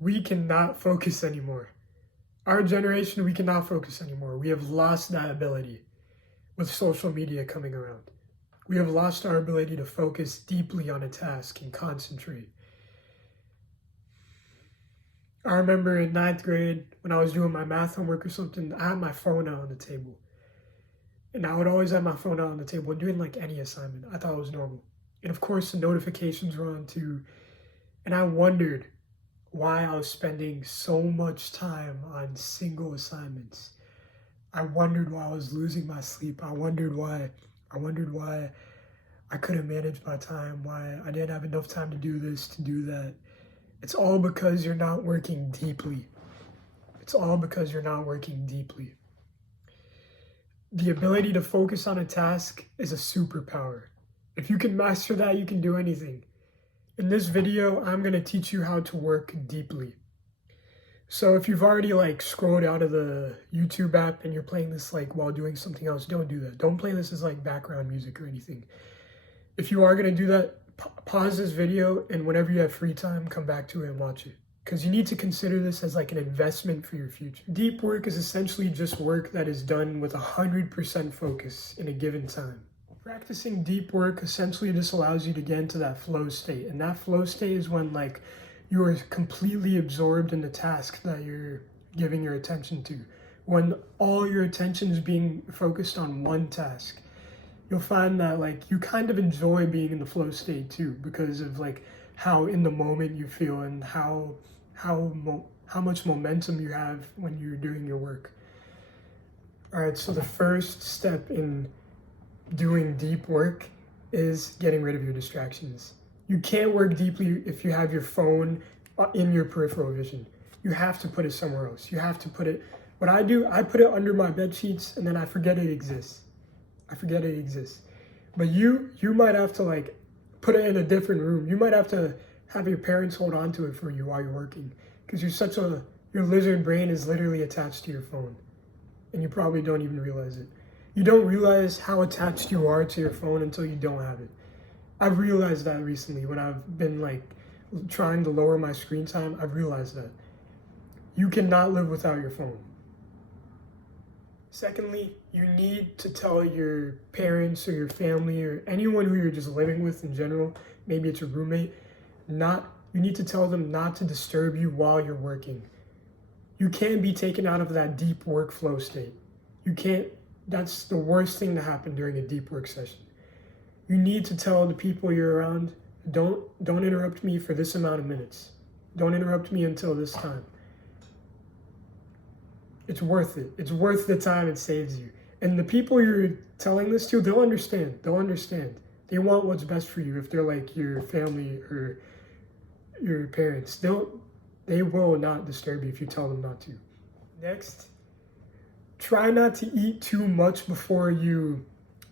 we cannot focus anymore. Our generation, we cannot focus anymore. We have lost that ability with social media coming around. We have lost our ability to focus deeply on a task and concentrate. I remember in 9th grade, when I was doing my math homework or something, I had my phone out on the table. And I would always have my phone out on the table doing like any assignment. I thought it was normal. And of course, the notifications were on too. And I wondered why I was spending so much time on single assignments. I wondered why I was losing my sleep. I wondered why I couldn't manage my time, why I didn't have enough time to do this, to do that. It's all because you're not working deeply. It's all because you're not working deeply. The ability to focus on a task is a superpower. If you can master that, you can do anything. In this video, I'm going to teach you how to work deeply. So if you've already scrolled out of the YouTube app and you're playing this while doing something else, don't do that. Don't play this as background music or anything. If you are going to do that, pause this video, and whenever you have free time, come back to it and watch it. Because you need to consider this as an investment for your future. Deep work is essentially just work that is done with 100% focus in a given time. Practicing deep work essentially just allows you to get into that flow state. And that flow state is when you are completely absorbed in the task that you're giving your attention to. When all your attention is being focused on one task. You'll find that you kind of enjoy being in the flow state too, because of how in the moment you feel and how much momentum you have when you're doing your work. All right, so the first step in doing deep work is getting rid of your distractions. You can't work deeply if you have your phone in your peripheral vision. You have to put it somewhere else. You have to put it, what I do, I put it under my bed sheets and then I forget it exists. But you might have to put it in a different room. You might have to have your parents hold on to it for you while you're working, because your lizard brain is literally attached to your phone and you probably don't even realize it. You don't realize how attached you are to your phone until you don't have it. I've realized that recently when I've been trying to lower my screen time. I've realized that you cannot live without your phone. Secondly, you need to tell your parents or your family or anyone who you're just living with in general, maybe it's your roommate, you need to tell them not to disturb you while you're working. You can't be taken out of that deep workflow state. You can't, that's the worst thing to happen during a deep work session. You need to tell the people you're around, don't interrupt me for this amount of minutes. Don't interrupt me until this time. It's worth it. It's worth the time it saves you. And the people you're telling this to, they'll understand. They want what's best for you if they're your family or your parents. They will not disturb you if you tell them not to. Next, try not to eat too much before you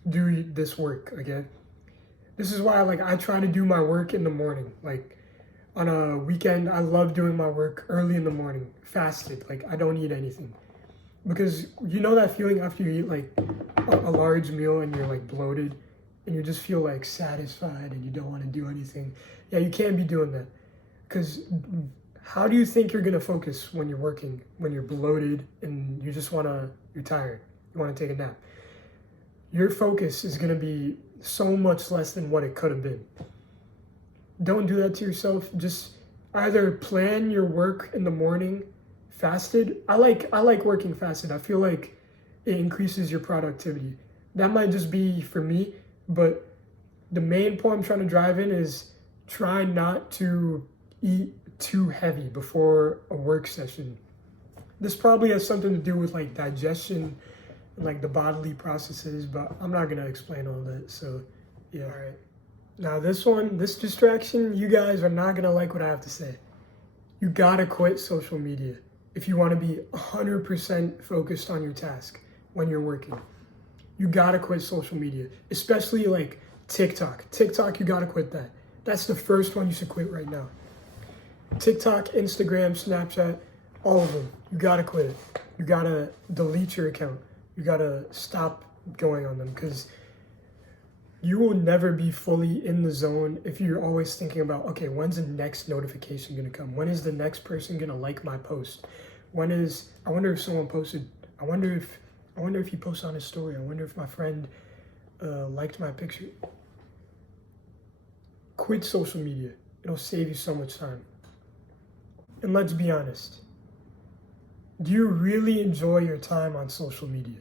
do this work, okay? This is why I try to do my work in the morning. On a weekend, I love doing my work early in the morning, fasted. I don't eat anything. Because you know that feeling after you eat a large meal and you're bloated and you just feel satisfied and you don't want to do anything. Yeah, you can't be doing that. Because how do you think you're going to focus when you're working, when you're bloated and you're tired, you want to take a nap? Your focus is going to be so much less than what it could have been. Don't do that to yourself. Just either plan your work in the morning fasted. I like working fasted. I feel it increases your productivity. That might just be for me, but the main point I'm trying to drive in is try not to eat too heavy before a work session. This probably has something to do with digestion and the bodily processes, but I'm not gonna explain all that. So yeah, all right. Now this distraction, you guys are not gonna like what I have to say. You gotta quit social media if you want to be 100% focused on your task when you're working. You gotta quit social media, especially TikTok. TikTok, you gotta quit that. That's the first one you should quit right now. TikTok, Instagram, Snapchat, all of them. You gotta quit it. You gotta delete your account. You gotta stop going on them, because You will never be fully in the zone if you're always thinking about, okay, when's the next notification going to come? When is the next person going to like my post? I wonder if someone posted, I wonder if he posted on his story. I wonder if my friend liked my picture. Quit social media. It'll save you so much time. And let's be honest. Do you really enjoy your time on social media?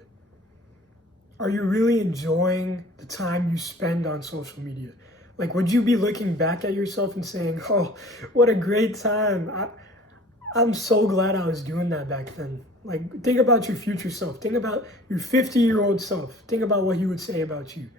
Are you really enjoying the time you spend on social media? Like, would you be looking back at yourself and saying, oh, what a great time. I'm so glad I was doing that back then. Like, think about your future self. Think about your 50-year-old self. Think about what he would say about you.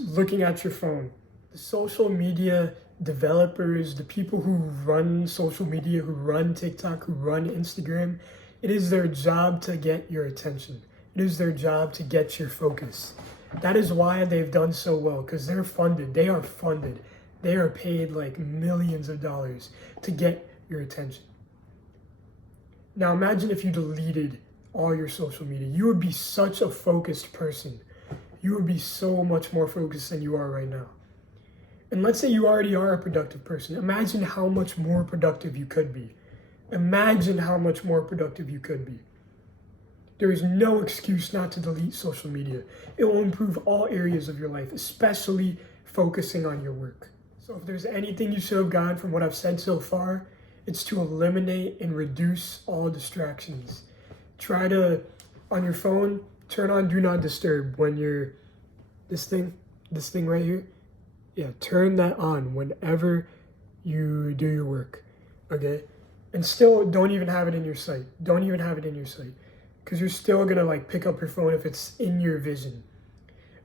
Looking at your phone. The social media developers, the people who run social media, who run TikTok, who run Instagram, it is their job to get your attention. It is their job to get your focus. That is why they've done so well, because they're funded. They are funded. They are paid like millions of dollars to get your attention. Now imagine if you deleted all your social media. You would be such a focused person. You would be so much more focused than you are right now. And let's say you already are a productive person. Imagine how much more productive you could be. Imagine how much more productive you could be. There is no excuse not to delete social media. It will improve all areas of your life, especially focusing on your work. So if there's anything you should have gotten from what I've said so far, it's to eliminate and reduce all distractions. Try to, on your phone, turn on Do Not Disturb when you're, this thing right here, yeah, turn that on whenever you do your work, okay? And still, don't even have it in your sight. Don't even have it in your sight. Because you're still going to like pick up your phone if it's in your vision.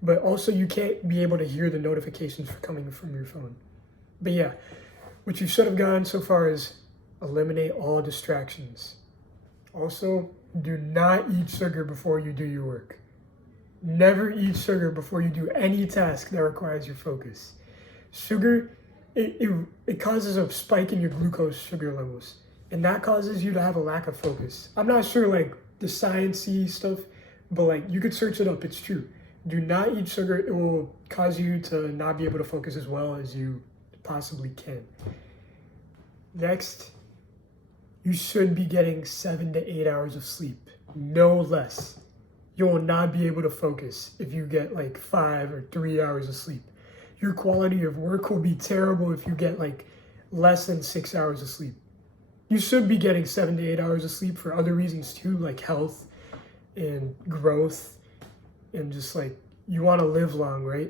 But also you can't be able to hear the notifications coming from your phone. But yeah, what you should have gone so far is eliminate all distractions. Also, do not eat sugar before you do your work. Never eat sugar before you do any task that requires your focus. Sugar, it causes a spike in your glucose sugar levels. And that causes you to have a lack of focus. I'm not sure like the science-y stuff, but like you could search it up, it's true. Do not eat sugar, it will cause you to not be able to focus as well as you possibly can. Next, you should be getting 7 to 8 hours of sleep, no less. You will not be able to focus if you get like 5 or 3 hours of sleep. Your quality of work will be terrible if you get like less than 6 hours of sleep. You should be getting 7 to 8 hours of sleep for other reasons too, like health and growth and just like you want to live long, right?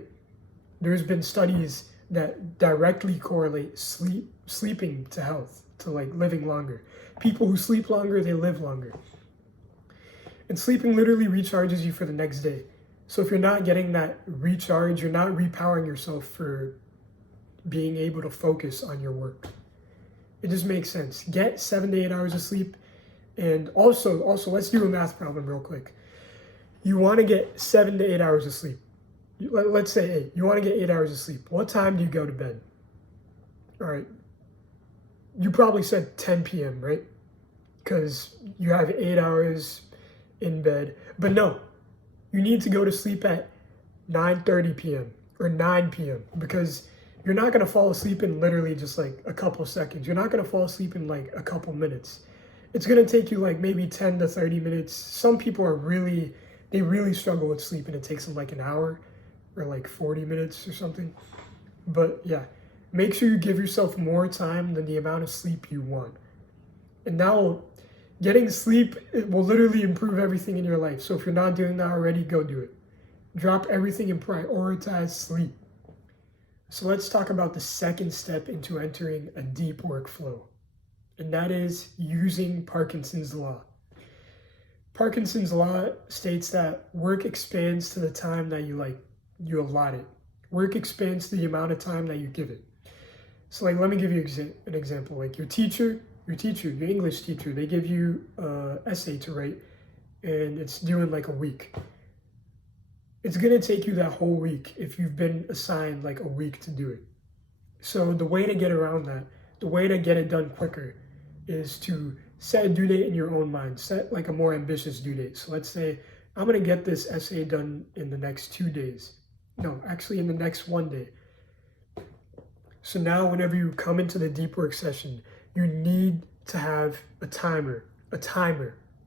There's been studies that directly correlate sleeping to health, to like living longer. People who sleep longer, they live longer. And sleeping literally recharges you for the next day. So if you're not getting that recharge, you're not repowering yourself for being able to focus on your work. It just makes sense. Get 7 to 8 hours of sleep. And also, let's do a math problem real quick. You want to get 7 to 8 hours of sleep. Let's say 8. You want to get 8 hours of sleep. What time do you go to bed? All right. You probably said 10 p.m., right? Because you have 8 hours in bed. But no, you need to go to sleep at 9:30 p.m. or 9 p.m. because you're not going to fall asleep in literally just like a couple seconds. You're not going to fall asleep in like a couple minutes. It's going to take you like maybe 10 to 30 minutes. Some people they really struggle with sleep and it takes them like an hour or like 40 minutes or something. But yeah, make sure you give yourself more time than the amount of sleep you want. And now getting sleep, it will literally improve everything in your life. So if you're not doing that already, go do it. Drop everything and prioritize sleep. So let's talk about the second step into entering a deep workflow, and that is using Parkinsons Law. Parkinsons Law states that work expands to the time that you allot it. Work expands to the amount of time that you give it. So like, let me give you an example. Like your English teacher, they give you an essay to write, and it's due in like a week. It's going to take you that whole week if you've been assigned like a week to do it. So the way to get around that, the way to get it done quicker is to set a due date in your own mind. Set like a more ambitious due date. So let's say I'm going to get this essay done in the next 2 days. No, actually in the next 1 day. So now whenever you come into the deep work session, you need to have a timer,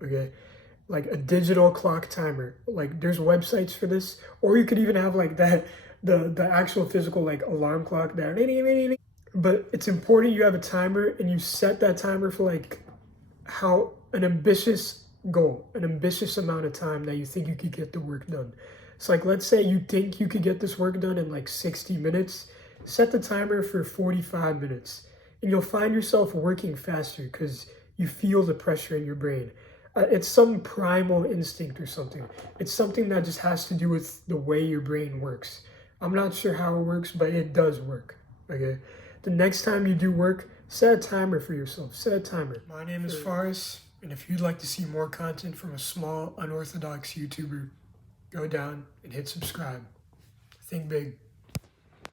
okay? Like a digital clock timer. Like there's websites for this, or you could even have like that the actual physical like alarm clock there. But it's important you have a timer and you set that timer for like how an ambitious goal, an ambitious amount of time that you think you could get the work done. So like let's say you think you could get this work done in like 60 minutes, set the timer for 45 minutes and you'll find yourself working faster because you feel the pressure in your brain. It's some primal instinct or something. It's something that just has to do with the way your brain works. I'm not sure how it works, but it does work. Okay. The next time you do work, set a timer for yourself. Set a timer. My name is Faaris, and if you'd like to see more content from a small, unorthodox YouTuber, go down and hit subscribe. Think big.